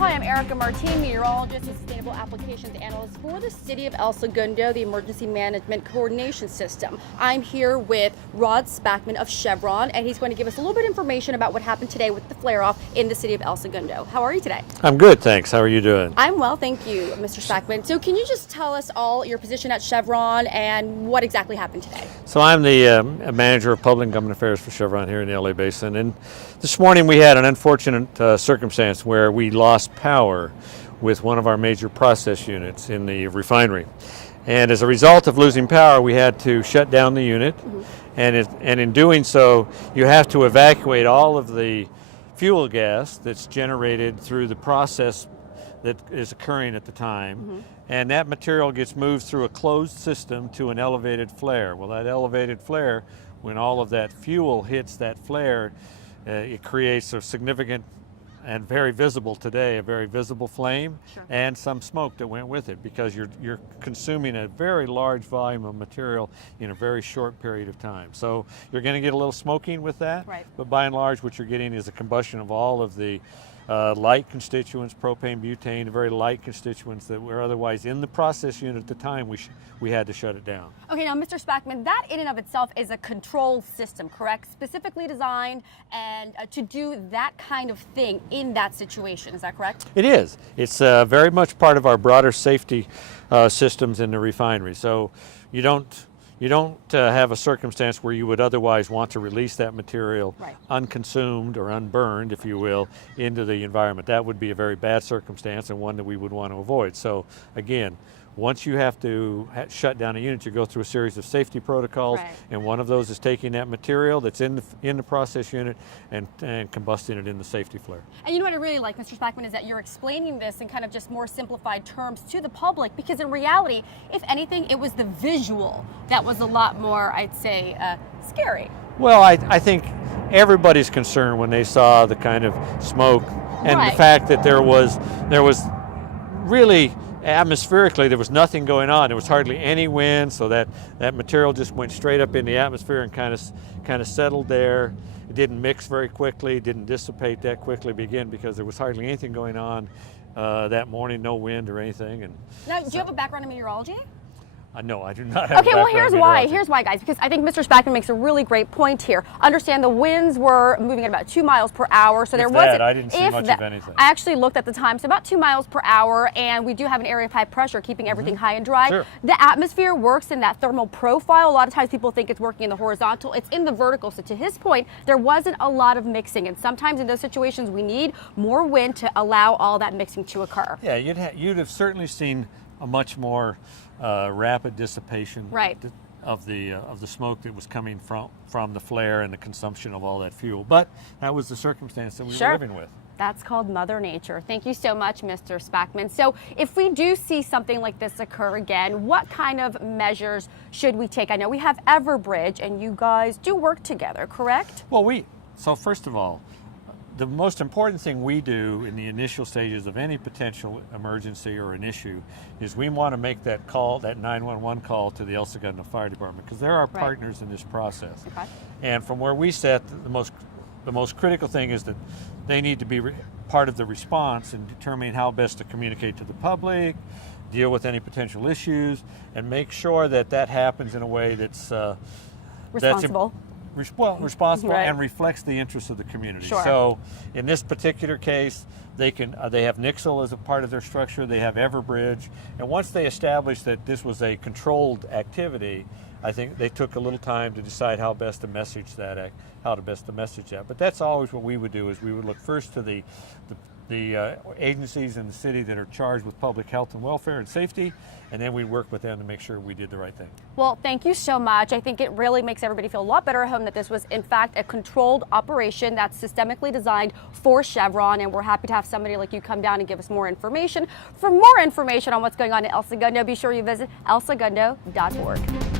Hi, I'm Erica Martin, meteorologist and sustainable applications analyst for the City of El Segundo, the Emergency Management Coordination System. I'm here with Rod Spackman of Chevron, and he's going to give us a little bit of information about what happened today with the flare-off in the City of El Segundo. How are you today? I'm good, thanks. How are you doing? I'm well, thank you, Mr. Spackman. So can you just tell us all your position at Chevron and what exactly happened today? So I'm the manager of public and government affairs for Chevron here in the LA Basin, and this morning we had an unfortunate circumstance where we lost power with one of our major process units in the refinery. And as a result of losing power, we had to shut down the unit. And in doing so, you have to evacuate all of the fuel gas that's generated through the process that is occurring at the time. And that material gets moved through a closed system to an elevated flare. Well, that elevated flare, when all of that fuel hits that flare, it creates a significant and very visible today, a very visible flame. Sure. And some smoke that went with it, because you're consuming a very large volume of material in a very short period of time. So you're going to get a little smoking with that, right. But by and large what you're getting is a combustion of all of the light constituents, propane, butane, very light constituents that were otherwise in the process unit at the time. We had to shut it down. Okay, now Mr. Spackman, that in and of itself is a control system, correct? Specifically designed and to do that kind of thing in that situation, is that correct? It is. It's very much part of our broader safety systems in the refinery. So you don't have a circumstance where you would otherwise want to release that material right. unconsumed or unburned, if you will, into the environment. That would be a very bad circumstance and one that we would want to avoid. So again, once you have to shut down a unit, you go through a series of safety protocols, right. and one of those is taking that material that's in the process unit and combusting it in the safety flare. And you know what I really like, Mr. Spackman, is that you're explaining this in kind of just more simplified terms to the public, because in reality, if anything, it was the visual that was a lot more, I'd say, scary. Well, I think everybody's concerned when they saw the kind of smoke and right. the fact that there was really atmospherically there was nothing going on. There was hardly any wind, so that material just went straight up in the atmosphere and kind of settled there. It didn't mix very quickly, didn't dissipate that quickly again, because there was hardly anything going on that morning, no wind or anything. And now, do you have a background in meteorology? No, I do not have Okay, well, here's why, guys, because I think Mr. Spackman makes a really great point here. Understand the winds were moving at about 2 miles per hour, so there wasn't. I didn't see much of anything. I actually looked at the time, so about 2 miles per hour, and we do have an area of high pressure keeping everything high and dry. Sure. The atmosphere works in that thermal profile. A lot of times people think it's working in the horizontal. It's in the vertical. So to his point, there wasn't a lot of mixing, and sometimes in those situations we need more wind to allow all that mixing to occur. Yeah, you'd have certainly seen a much more rapid dissipation right. of the smoke that was coming from the flare and the consumption of all that fuel. But that was the circumstance that we sure. were living with. That's called Mother Nature. Thank you so much, Mr. Spackman. So if we do see something like this occur again, what kind of measures should we take? I know we have Everbridge, and you guys do work together, correct? Well, so first of all, the most important thing we do in the initial stages of any potential emergency or an issue is we want to make that call, that 911 call to the El Segundo Fire Department, because they're our right. partners in this process. Okay. And from where we sit, the most critical thing is that they need to be part of the response in determining how best to communicate to the public, deal with any potential issues, and make sure that happens in a way that's responsible. Responsible right. and reflects the interests of the community. Sure. So in this particular case, they have Nixle as a part of their structure, they have Everbridge, and once they established that this was a controlled activity, I think they took a little time to decide how best to message that. But that's always what we would do, is we would look first to the agencies in the city that are charged with public health and welfare and safety, and then we work with them to make sure we did the right thing. Well, thank you so much. I think it really makes everybody feel a lot better at home that this was, in fact, a controlled operation that's systemically designed for Chevron, and we're happy to have somebody like you come down and give us more information. For more information on what's going on in El Segundo, be sure you visit elsegundo.org.